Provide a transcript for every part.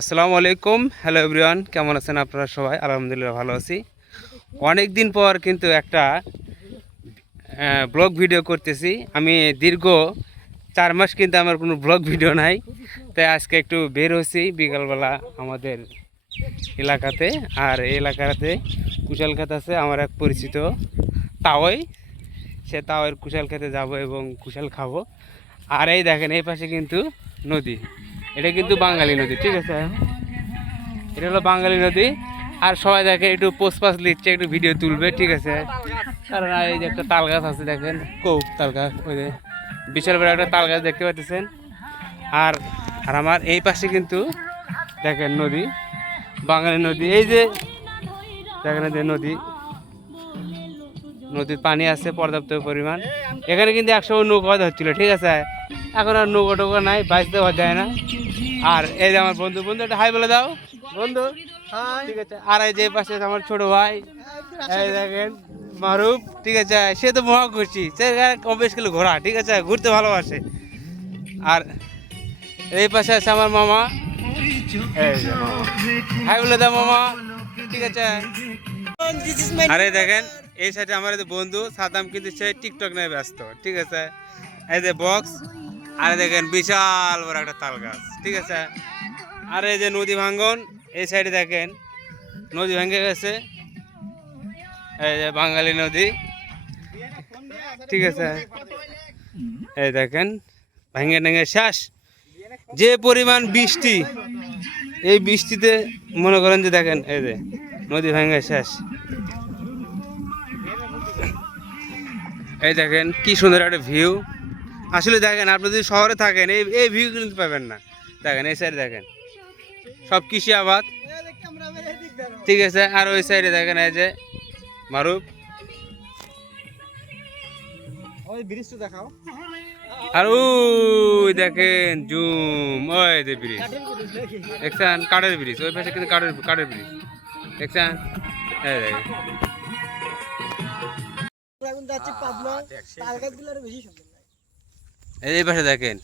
আসসালামু আলাইকুম। Hello everyone, কেমন আছেন আপনারা সবাই? আলহামদুলিল্লাহ ভালো আছি। অনেক দিন পর কিন্তু একটা ব্লগ ভিডিও করতেছি। আমি দীর্ঘ 4 মাস কিন্তু আমার কোনো ব্লগ ভিডিও নাই, তাই আজকে একটু বের হয়েছি বিকালবেলা আমাদের এলাকাতে। আর এই এলাকাতে কুশাল ক্ষেত আছে, আমার এক পরিচিত তাওই, সে তাওয়ের কুশাল খেতে যাব এবং কুশাল খাবো। আর এই দেখেন এই পাশে কিন্তু নদী, এটা কিন্তু বাঙালি নদী, ঠিক আছে? এটা হলো বাঙালি নদী। আর সবাই দেখে একটু পোস্ট পাস লিখছে, একটু ভিডিও তুলবে, ঠিক আছে? কারণ এই যে একটা তাল গাছ আছে, দেখেন তাল গাছ, ওই যে বিশাল বড় একটা তাল গাছ দেখতে পাচ্ছেন। আর আর আমার এই পাশে কিন্তু দেখেন নদী, বাঙালি নদী। এই যে দেখেন যে নদীর পানি আছে পর্যাপ্ত পরিমাণ। এখানে কিন্তু একসময় নৌকা ধরছিল, ঠিক আছে? এখন আর নৌকা টোকা নাই, বাইতে যায় না। আর এই যে আমার বন্ধু একটা হাই বলে দাও বন্ধু, ঠিক আছে? আর এই যে পাশে আমার ছোট ভাই, এই দেখেন মারুফ, ঠিক আছে? সে তো মহা খুশি, সে অভ্যেস গেলে ঘোরা, ঠিক আছে? ঘুরতে ভালোবাসে। আর এই পাশে আছে আমার মামা, হাই বলে দাও মামা, ঠিক আছে? আরে দেখেন এই সাইডে আমার বন্ধু সাদাম, কিন্তু সে টিকটক নিয়ে ব্যস্ত, ঠিক আছে? এই যে বক্স, আর দেখেন বিশাল বড় একটা তাল গাছ, ঠিক আছে? আর এই যে নদী ভাঙ্গন, এই সাইডে দেখেন নদী ভেঙে গেছে, এই যে বাঙালি নদী, ঠিক আছে? এই দেখেন ভেঙে ভেঙে শেষ। যে পরিমাণ বৃষ্টি, এই বৃষ্টিতে মনে করেন যে দেখেন এই যে নদী ভেঙে শেষ। এই দেখেন কি সুন্দর একটা ভিউ। আসলে দেখেন আপনি যদি শহরে থাকেন এই ভিউ কিন্তু পাবেন না। দেখেন এই সাইডে দেখেন সব কৃষি আবাদ, ঠিক আছে? আর ওই সাইডে দেখেন এই যে মারুফ, আর ওই দেখেন জুম, ওই যে ব্রিজ দেখছেন, কাঠের ব্রিজ, ওই পাশে কিন্তু কাঠের ব্রিজ দেখছেন। এই দেখেন এই পাশে দেখেন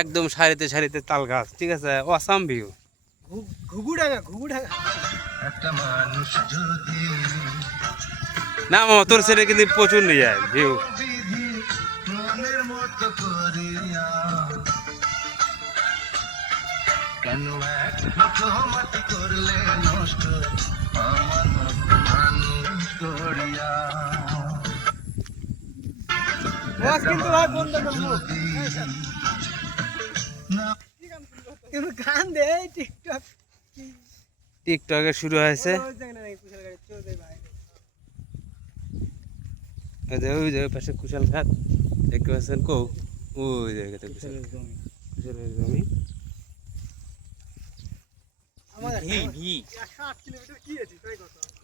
একদম সারিতে সারিতে তাল গাছ, ঠিক আছে? Awesome view. না মামা, তোর সেটা কিন্তু প্রচুর নিয়ে যায় ভিউ। টিকটকে শুরু হয়েছে, ওই যে পাশে কুশাল খাত দেখতে পাচ্ছেন, ওই জায়গাতে কুশালের জমি।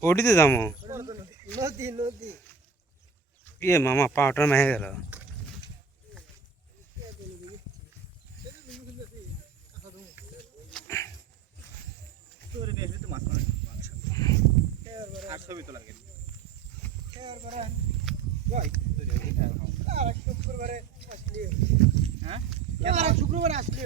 ওটিতে যাবো, ইয়ে মামা পাওয়াটা মেহে গেল। শুক্রবারে আসলে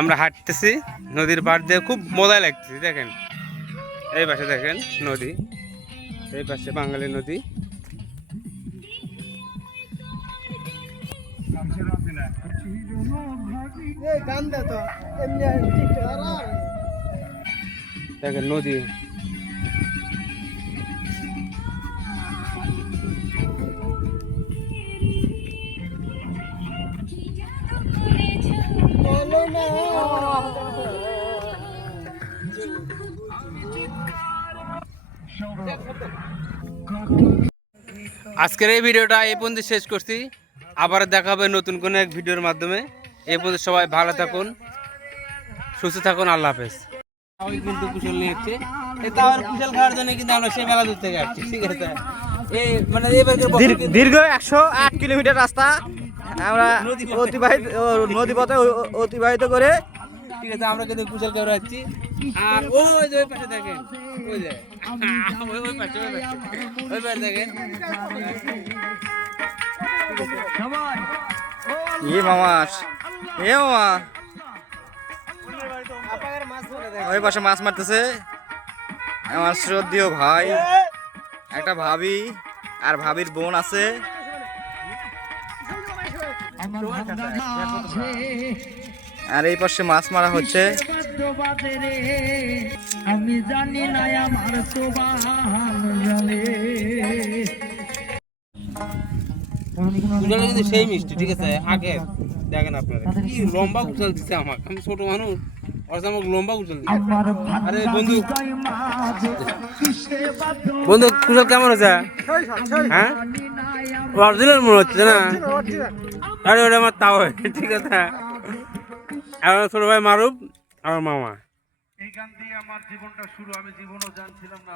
আমরা হাঁটতেছি নদীর পাড় দিয়ে, খুব মজা লাগতেছে। দেখেন এই পাশে দেখেন নদী, এই পাশে বাঙালি নদী। দেখেন নদী, আজকের এই ভিডিওটা এই পর্যন্ত শেষ করছি। আবার দেখা হবে নতুন কোনো এক ভিডিওর মাধ্যমে। এই পর্যন্ত সবাই ভালো থাকুন, সুস্থ থাকুন, আল্লাহ হাফেজ। কিন্তু কুশল নিয়ে হচ্ছে কুশল খাওয়ার জন্য কিন্তু আমরা সেই মেলা দূর থেকে আসছি, ঠিক আছে? এই মানে দীর্ঘ 108 কিলোমিটার রাস্তা আমরা নদী পথে অতিবাহিত করে ঠিক আছে, আমরা কিন্তু কুশল কে যাচ্ছি। আর ওই যে ওই পাশে দেখেন, ওই যে ওই পাশে ওই পাশে দেখেন। এ মামা ওই পাশে মাছ মারতেছে আমার শ্রদ্ধেয় ভাই, একটা ভাবি আর ভাবির বোন আছে। আর এই পাশে মাছ মারা হচ্ছে। আমি জানি না আমার তো জানে কুশাল কিন্তু সেই মিষ্টি, ঠিক আছে। আগে দেখেন আপনারা কি লম্বা কুশাল দিচ্ছে আমাকে, আমি ছোট মানুষ, অর্থাৎ আমাকে লম্বা কুশাল দিচ্ছে। আরে বন্ধু, বন্ধু কুশাল কেমন আছে? হ্যাঁ, অরিজিনাল মনে হচ্ছে না? আরে ওটা আমার তাও, ঠিক আছে। আর ছোট ভাই মারুফ, আমার মামা। এইখান দিয়ে আমার জীবনটা শুরু, আমি জীবনও জানছিলাম না।